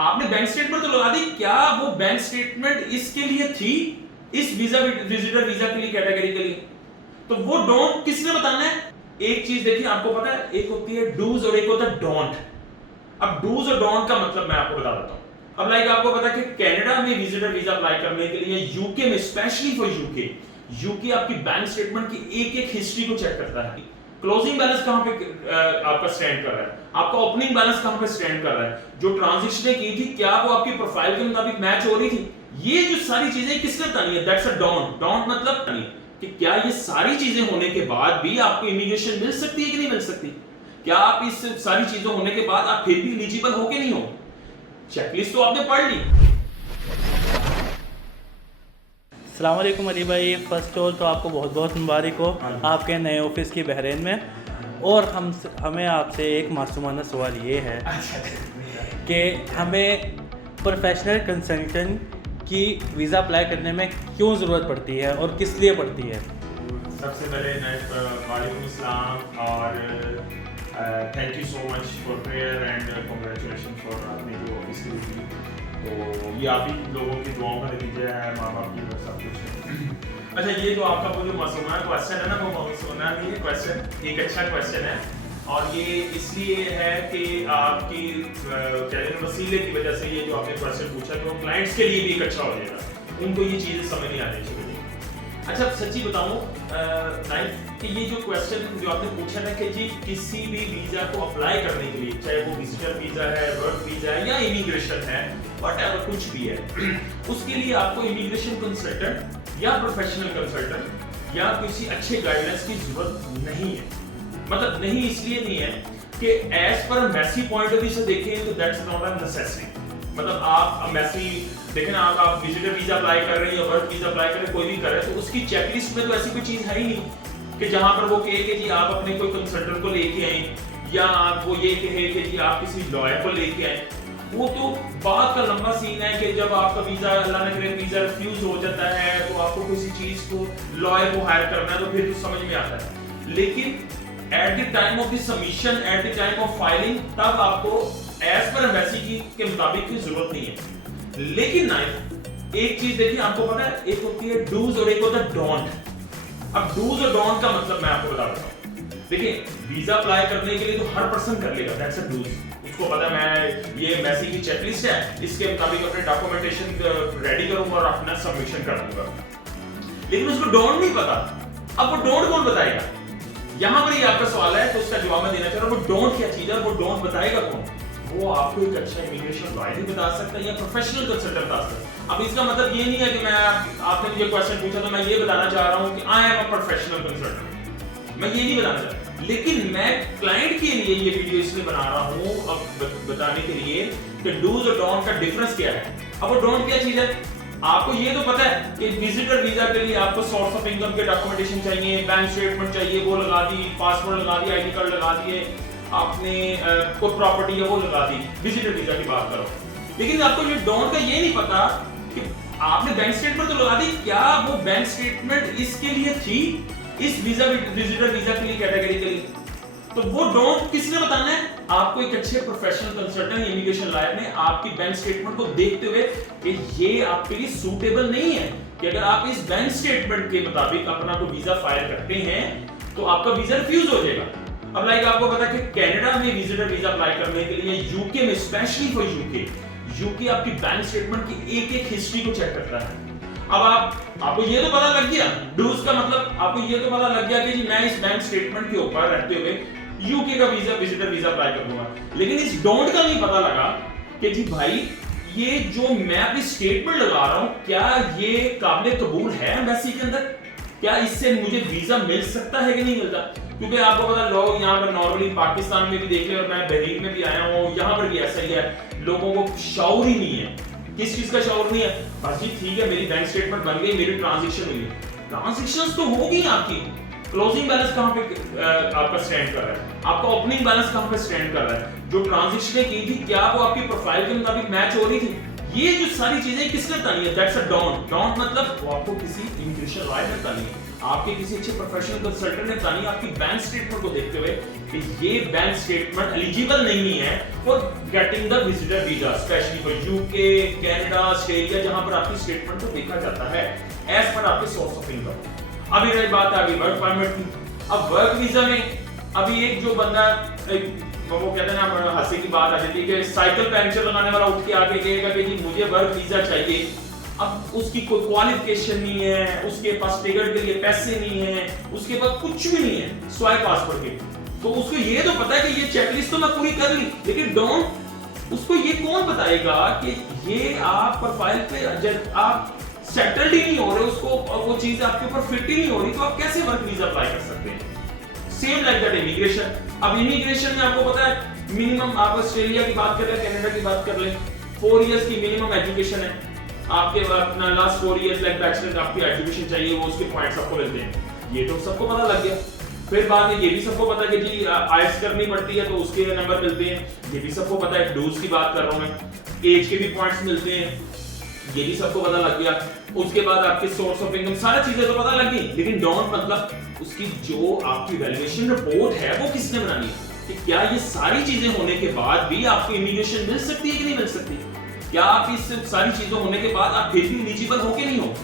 आपने bank statement तो लगा दी, क्या वो बैंक स्टेटमेंट इसके लिए थी, इस वीजा विजिटर वीजा के लिए कैटेगरी के लिए? तो वो डोंट किसने बताना है? एक चीज देखिए, आपको पता है, एक होती है डूज और एक होता है डोंट। अब डूज और डोंट का मतलब मैं आपको बता देता हूं। अब लाइक आपको पता है कि कनाडा में विजिटर वीजा अप्लाई करने के लिए, यूके में, स्पेशली फॉर यूके आपकी बैंक स्टेटमेंट की एक एक हिस्ट्री को चेक करता है। क्लोजिंग बैलेंस कहां पे आपका स्टैंड कर रहा है, आपका ओपनिंग बैलेंस कहां पे स्टैंड कर रहा है, जो ट्रांजैक्शन की थी क्या वो आपकी प्रोफाइल के मुताबिक मैच हो रही थी, ये जो सारी चीजें किसने बतानी है? That's a don't. डोंट मतलब कि क्या ये सारी चीजें होने के बाद भी आपको इमिग्रेशन मिल सकती है कि नहीं मिल सकती? क्या आप इस सारी चीजों होने के बाद आप फिर भी एलिजिबल हो कि नहीं हो? चेकलिस्ट तो आपने पढ़ ली। अस्सलाम वालेकुम अली भाई, फर्स्ट ऑल तो आपको बहुत बहुत मुबारक हो आपके नए ऑफिस की बहरीन में। और हमें आपसे एक मासूमाना सवाल ये है कि हमें प्रोफेशनल कंसल्टेंट की वीज़ा अप्लाई करने में क्यों ज़रूरत पड़ती है और किस लिए पड़ती है? सबसे पहले वालेकुम अस्सलाम और thank you so much for prayer and congratulation for आपने जो ऑफिस की हुई। तो ये आप ही लोगों की दुआओं का नतीजा है, माँ बाप की सब कुछ। अच्छा, ये जो आपका वो जो मासूमाना क्वेश्चन है ना, वो मासूमाना नहीं है क्वेश्चन, एक अच्छा क्वेश्चन है। और ये इसलिए है कि आपकी वसीले की वजह से ये जो आपने क्वेश्चन पूछा, तो क्लाइंट्स के लिए भी एक अच्छा हो जाएगा, उनको ये चीज़ें समझ नहीं आनी चाहिए। अच्छा, सच्ची बताऊं नाइफ कि ये जो क्वेश्चन जो आपने पूछा ना कि जी किसी भी वीज़ा को अप्लाई करने के लिए, चाहे वो विजिटर वीज़ा है, वर्क वीज़ा है या इमिग्रेशन है, व्हाटएवर कुछ भी है, उसके लिए आपको इमिग्रेशन कंसल्टेंट या प्रोफेशनल कंसल्टेंट या किसी अच्छे गाइडेंस की जरूरत नहीं है। मतलब नहीं इसलिए नहीं है कि as per Massey point of view से देखें तो दैट्स नॉट अ नेसेसिटी। मतलब आप मैसी देखें ना, आप विजिटर वीजा अप्लाई कर रहे हैं या वर्क वीजा अप्लाई कर रहे हैं, कोई भी कर रहे हैं, तो उसकी चेकलिस्ट में तो ऐसी कोई चीज है ही नहीं कि जहां पर वो कहे कि जी आप अपने कोई कंसल्टेंट को लेके आए या आप वो ये कहे कि जी आप किसी लॉयर को लेके आए। वो तो बात का लंबा सीन है कि जब आपका वीजा अल्लाह ने करे वीजा रिफ्यूज हो जाता है तो आपको किसी चीज को लॉयर को हायर करना है, तो फिर तो समझ में आता है। लेकिन at the time of the submission, at the time of filing, तब आपको एज पर एम्बेसी के मुताबिक की जरूरत नहीं है। लेकिन ना एक चीज देखिए, आपको पता है, एक होती है डूज और एक होता है डोंट। अब डूज और डोंट का मतलब मैं आपको बता देता हूं। देखिए, वीजा अप्लाई करने के लिए तो हर पर्सन कर लेगा, दैट्स अ डूज। उसको पता है मैं ये एम्बेसी की चेकलिस्ट है, इसके मुताबिक अपने डॉक्यूमेंटेशन रेडी करूंगा और अपना सबमिशन कर दूंगा। लेकिन उसको डोंट नहीं पता। अब वो डोंट कौन बताएगा? यहां पर ये आपका सवाल है, तो उसका जवाब मैं देना चाह रहा हूं। वो डोंट क्या चीज है, वो डोंट बताएगा कौन? वो आपको एक अच्छा इमिग्रेशन लॉयर भी बता सकता है या प्रोफेशनल कंसल्टेंट बता सकता है। अब इसका मतलब ये नहीं है कि मैं आपने मुझे क्वेश्चन पूछा तो मैं ये बताना चाह रहा हूं कि I am a professional consultant, मैं ये नहीं बताना चाह रहा। लेकिन मैं क्लाइंट के लिए ये वीडियो इसलिए बना रहा हूं, अब बताने के लिए कि डूज और डोंट का डिफरेंस क्या है। अब वो डोंट क्या चीज है? आपको ये तो पता है कि विजिटर वीजा के लिए आपको सोर्स ऑफ इनकम के डॉक्यूमेंटेशन चाहिए, बैंक स्टेटमेंट चाहिए, वो लगा दी, पासपोर्ट लगा दी, आईडी कार्ड लगा दिए, आपने कोई प्रॉपर्टी है वो लगा दी, विजिटर वीजा की बात करो। लेकिन आपको ये डोंट का ये नहीं पता कि आपने बैंक स्टेटमेंट तो लगा दी, क्या वो बैंक स्टेटमेंट इसके लिए थी, इस वीजा विजिटर वीजा के लिए कैटेगरी के लिए? तो वो डोंट किसने बताना है? आपको एक अच्छे प्रोफेशनल कंसल्टेंट इमिग्रेशन लॉयर ने आपकी बैंक स्टेटमेंट को देखते हुए कि ये आपके लिए सूटेबल नहीं है, कि अगर आप इस बैंक स्टेटमेंट के मुताबिक अपना कोई वीजा फाइल करते हैं तो आपका वीजा रिफ्यूज हो जाएगा। अब लाइक आपको पता है कि कनाडा में विजिटर वीजा अप्लाई करने के लिए, यूके में, स्पेशली फॉर यूके आपकी बैंक स्टेटमेंट की एक एक हिस्ट्री को चेक करता है। अब आपको ये तो पता लग गया, डूज का मतलब आपको ये तो पता लग गया कि जी मैं इस बैंक स्टेटमेंट के ऊपर रहते हुए यूके का वीजा विजिटर वीजा अप्लाई कर दूंगा। लेकिन इस डोंट का नहीं पता लगा कि जी भाई ये जो मैं अपनी स्टेटमेंट लगा रहा हूं, क्या ये काबिल कबूल है एम्बेसी के अंदर? क्या इससे मुझे वीजा मिल सकता है कि नहीं मिलता? क्योंकि आपको पता लोग यहाँ पर नॉर्मली पाकिस्तान में भी देख ले और मैं बहरीन में भी आया हूँ, यहाँ पर भी ऐसा ही है, लोगों को शऊर ही नहीं है। किस चीज का शऊर नहीं है? बस जी ठीक है, मेरी बैंक स्टेटमेंट बन गई, मेरी ट्रांजैक्शन हुई, ट्रांजैक्शंस तो होगी आपकी, क्लोजिंग बैलेंस कहां पे आपका स्टैंड कर रहा है, आपका ओपनिंग बैलेंस कहां पे स्टैंड कर रहा है, जो ट्रांजैक्शन की थी क्या वो आपकी प्रोफाइल के मुताबिक मैच हो रही थी, ये जो सारी चीजें किसने बतानी है? That's a don't. डोंट मतलब वो आपको किसी इमिग्रेशन लॉयर ने बतानी है, आपके किसी अच्छे प्रोफेशनल कंसल्टेंट ने बतानी है आपकी बैंक स्टेटमेंट को देखते हुए कि ये बैंक स्टेटमेंट एलिजिबल नहीं है for getting the visitor visa, specially for UK, Canada, Australia, जहां पर आपकी स्टेटमेंट को देखा जाता है एज पर आपके सोर्स ऑफ इनकम। अभी रही बात आ गई वर्क परमिट की। अब वर्क वीजा में अभी एक जो बंदा वो कहते हैं ना, हंसी की बात आ जाती है कि साइकिल पंक्चर लगाने वाला उठ के आके कहेगा कि जी मुझे वर्क वीजा चाहिए। अब उसकी कोई क्वालिफिकेशन नहीं है, उसके पास टिकट के लिए पैसे नहीं है, उसके पास कुछ भी नहीं है स्वाय पासपोर्ट के, तो उसको ये तो पता है कि ये चेकलिस्ट तो मैं पूरी कर ली, लेकिन डोंट उसको ये कौन बताएगा कि ये आप प्रोफाइल पे जब आप सेटल्ड ही नहीं हो रहे, उसको वो चीज आपके ऊपर फिट ही नहीं हो रही, तो आप कैसे वर्क वीजा अप्लाई कर सकते हैं? Same like that immigration. अब इमिग्रेशन में आपको पता है मिनिमम, आप ऑस्ट्रेलिया की बात कर ले, कनाडा की बात कर ले, 4 इयर्स की मिनिमम एजुकेशन है आपके, अपना लास्ट 4 इयर्स लाइक बैचलर का आपकी एजुकेशन चाहिए, वो उसके पॉइंट्स आपको मिलते हैं। ये तो सबको पता लग गया। फिर बाद में ये भी सबको पता है कि जी आईएलटीएस करनी पड़ती है तो उसके नंबर मिलते हैं, ये भी सबको पता है। डूज की बात कर रहा हूं मैं, एज के भी पॉइंट्स मिलते हैं, ये भी सबको पता लग गया। उसके बाद आपके सोर्स ऑफ इनकम, सारी चीजें तो पता लग गई, लेकिन डोंट मतलब उसकी जो आपकी वैल्यूएशन रिपोर्ट है वो किसने बनानी है, कि क्या ये सारी चीजें होने के बाद भी आपको इमिग्रेशन मिल सकती है कि नहीं मिल सकती? क्या आप इस सारी चीजें होने के बाद आप फिर भी एलिजिबल हो कि नहीं हो?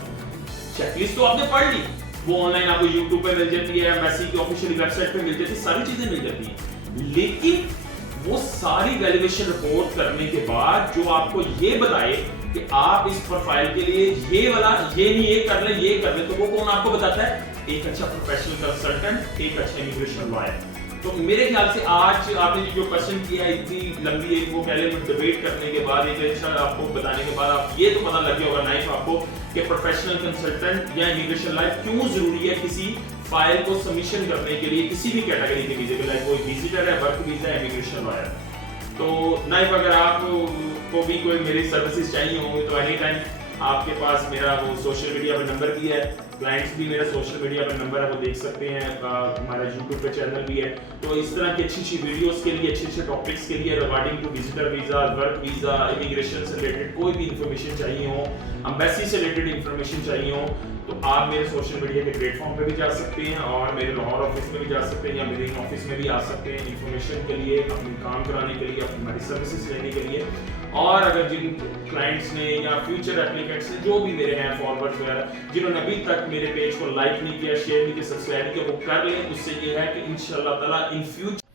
चेकलिस्ट तो आपने पढ़ ली, वो ऑनलाइन आपको YouTube पे मिल जाती है, एम्बेसी की ऑफिशियल वेबसाइट पे मिल जाती है, सारी चीजें मिल जाती हैं, लेकिन वो सारी वैल्यूएशन रिपोर्ट करने के बाद जो आपको ये बताए कि आप इस प्रोफाइल के लिए ये वाला ये नहीं ये कर ले ये कर ले, तो वो कौन आपको बताता है? एक अच्छा प्रोफेशनल कंसल्टेंट, एक अच्छा इमिग्रेशन लॉयर। तो मेरे ख्याल से आज आपने जो क्वेश्चन किया है, इतनी लंबी एक वो कह ले डिबेट करने के बाद, एक अच्छा आपको बताने के बाद आप ये तो पता लग गया होगा नाइफ आपको कि प्रोफेशनल कंसल्टेंट या इमिग्रेशन लॉयर क्यों जरूरी है किसी फाइल को सबमिशन करने के लिए, किसी भी कैटेगरी के वीजे के, लाइक कोई विजिटर है, वर्क वीजा है, इमिग्रेशन लॉयर। तो नाइफ अगर आपको भी कोई मेरी सर्विसेज चाहिए होंगी तो एनी टाइम आपके पास मेरा वो सोशल मीडिया पे नंबर भी है, क्लाइंट्स भी मेरा सोशल मीडिया पे नंबर है वो देख सकते हैं, हमारा YouTube पे चैनल भी है। तो इस तरह की अच्छी वीडियोस के लिए, अच्छे टॉपिक्स के लिए regarding to visitor visa, work visa, immigration से रिलेटेड कोई भी इंफॉर्मेशन चाहिए हो, एम्बेसी से रिलेटेड इंफॉर्मेशन चाहिए हो, तो आप मेरे सोशल मीडिया के प्लेटफॉर्म पे भी जा सकते हैं और मेरे लाहौर ऑफिस में भी जा सकते हैं या मेरे ऑफिस में भी आ सकते हैं इंफॉर्मेशन के लिए, अपने काम कराने के लिए, अपनी हमारी सर्विसेज लेने के लिए। और अगर जिन क्लाइंट्स ने या फ्यूचर एप्लीकेंट्स ने जो भी मेरे हैं फॉरवर्ड वगैरह, जिन्होंने अभी तक मेरे पेज को लाइक नहीं किया, शेयर नहीं किया, सब्सक्राइब नहीं किया, वो कर लें। उससे ये है कि इंशाल्लाह ताला इन फ्यूचर